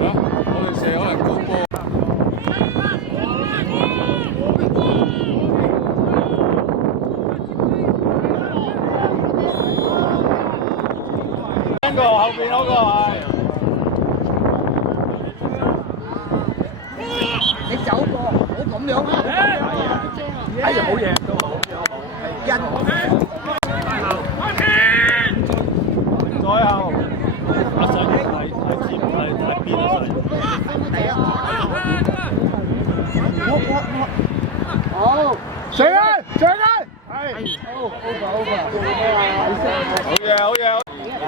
我哋射可能高波。邊個後邊嗰個係？你走過，唔好咁樣啊！哎呀，好嘢，都好。人再後。阿想睇邊啊？好，射啊！射啊！係。好嘢，好嘢。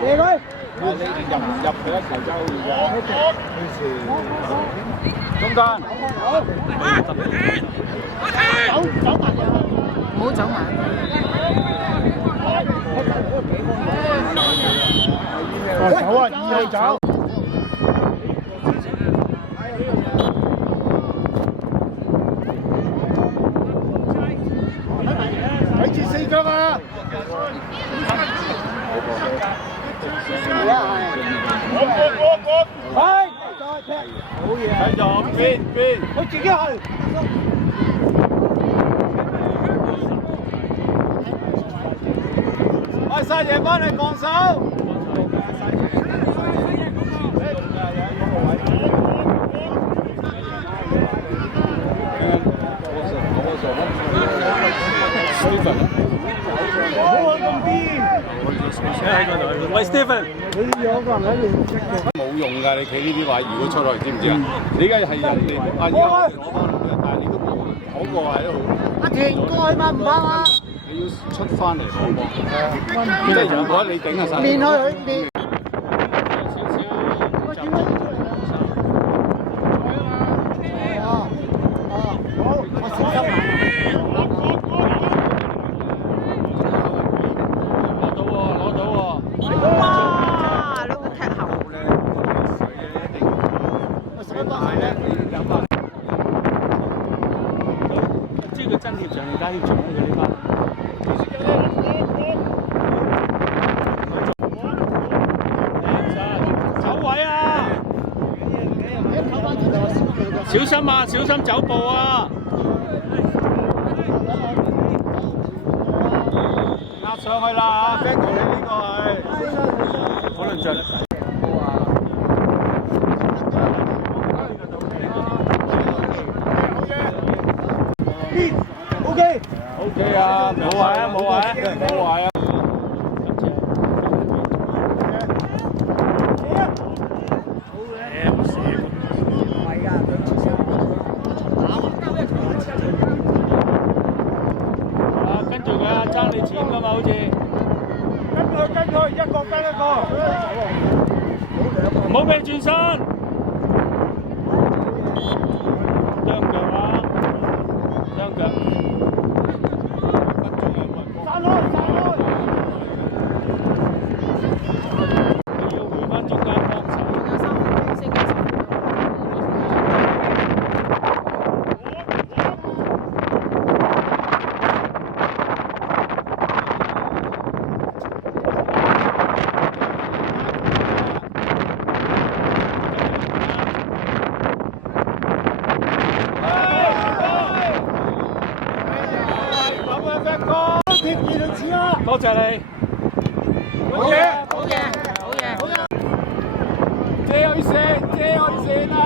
射佢。你入佢一球就中間。走埋啊！唔好走埋。走啊！二號走。睇住四腳啊！係，再踢，好嘢，睇住邊，佢自己去。喂，晒爺幫你防守。喂 ，Stephen， 冇用㗎，你企呢啲位，如果出落嚟，知唔知啊？你而家係人哋啊，依家我哋攞翻嚟嘅，但係你都冇嗰個喺度。阿田過去嘛，唔怕啊！你要出翻嚟攞波，即係如果你頂下晒。面去佢面。知佢真貼上，而家要搶佢呢班。走位啊！小心啊！小心走步啊！壓上去啦嚇 ，Fango 你呢個係可能着。OK 啊，冇壞啊，冇壞啊，冇壞啊。跟住佢啊，爭你錢㗎嘛，好似。跟佢，一個跟一個。唔好俾佢轉身。雙腳啊，雙腳。多謝你，好嘢，好嘢，好嘢，好嘢。借去射，借去射啦！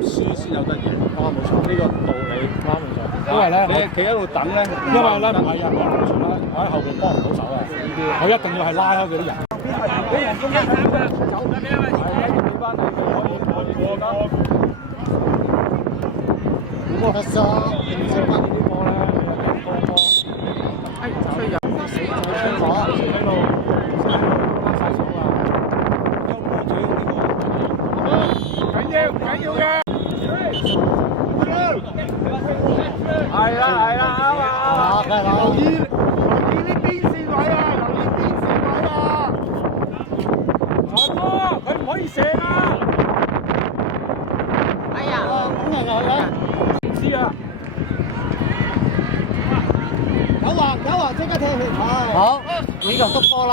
輸先有得贏。冇錯，呢個道理啱冇錯。因為咧，你企喺度等咧，因為咧唔係啊，我喺後邊幫唔到手啊，我一定要係拉開佢啲人。俾人中間走，係俾翻你，可以過㗎。 됐어.哎，吹咗。喺度握晒手啊！休波主緊要嘅。係啦，啱啊！留意啲邊線位啊！財哥，佢唔可以射啊！哎呀，唔知啊！有啊，即刻踢佢。好，呢個督波啦。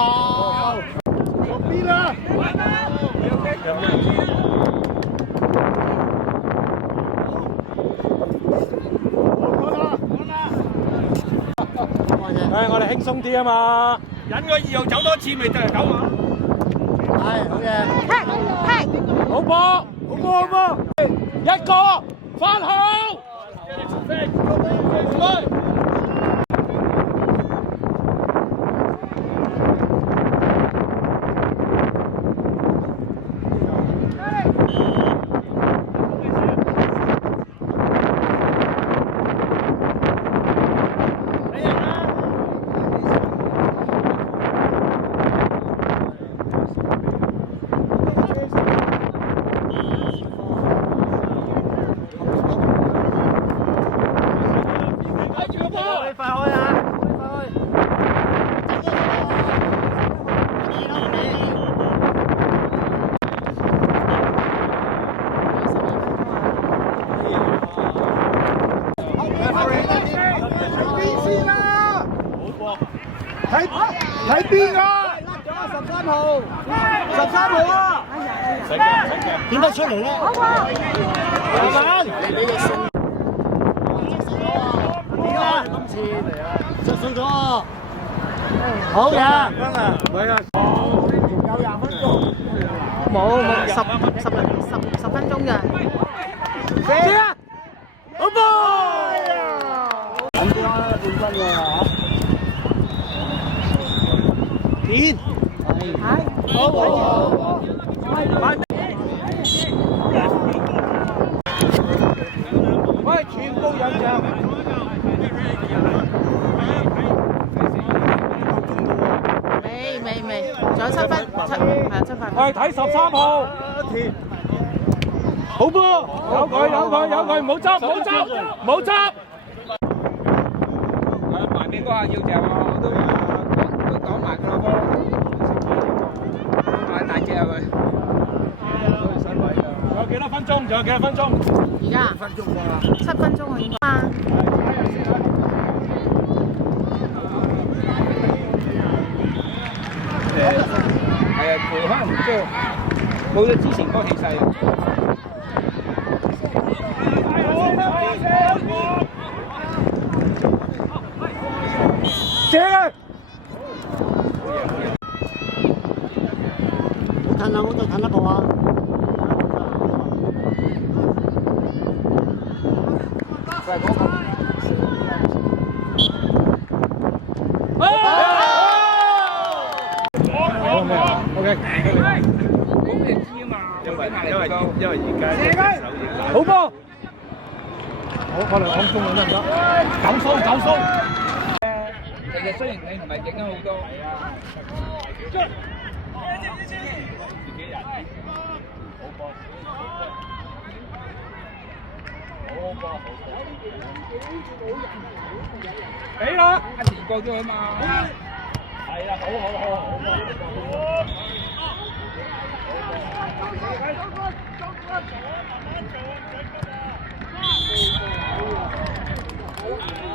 落邊啦！我哋輕鬆啲啊嘛，引個2號走多次咪就係9碼。係，好嘢。好波，一個翻後。睇邊啊？13號啊！點解出嚟咧？今次嚟啊！着數咗啊！好嘢！係啊！有20分鐘。冇10分鐘咋？射啊！好波！咁啲啦，半分喎嚇。點？好。喂，全部引場。未，仲有7分，7分。喂，睇13號。好波！有佢，唔好執。埋邊嗰下要就我都講埋㗎啦噃，買大隻啊佢。仲有幾多分鐘？而家7分鐘啊，應該。係啊，佢可能即係冇咗之前嗰個氣勢啊。射啊！冇褪得過啊！因為而家好波！我哋按中文得唔得？9鬆。其實雖然你唔係影咗好多，俾啦！一年過咗去嘛。係啦，好。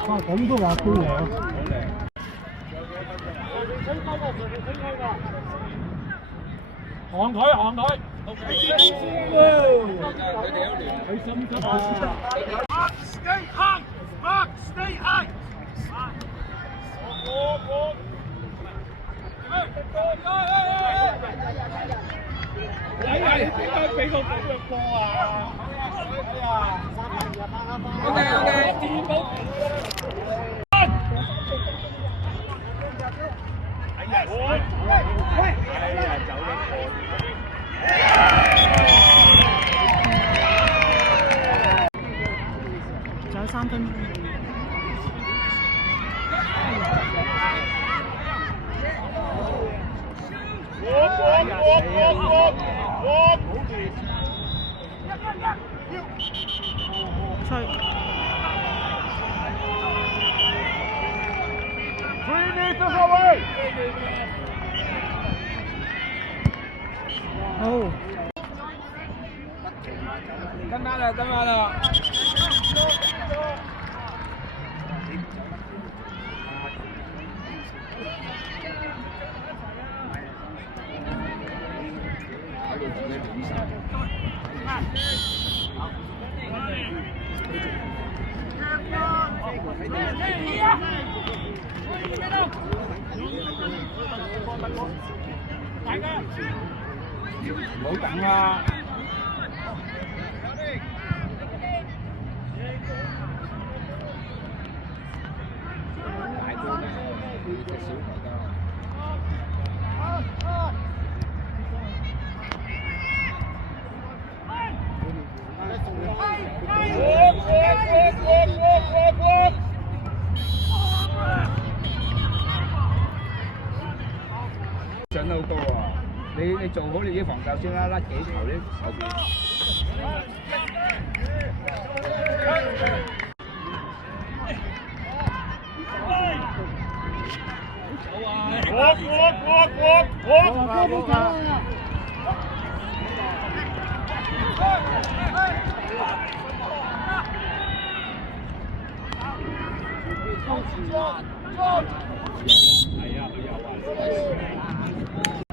哇，咁都話杯嚟啊！行台。Stay high, Mark. Stay high. 點解俾個咁嘅波啊仲有3分鐘。吹。哦。跟班了，跟班了。唔好等啦！大個嘅，隻小球㗎。上得好高喎！你做好你啲防守先啦，甩幾球呢後邊。係啊，佢有啊。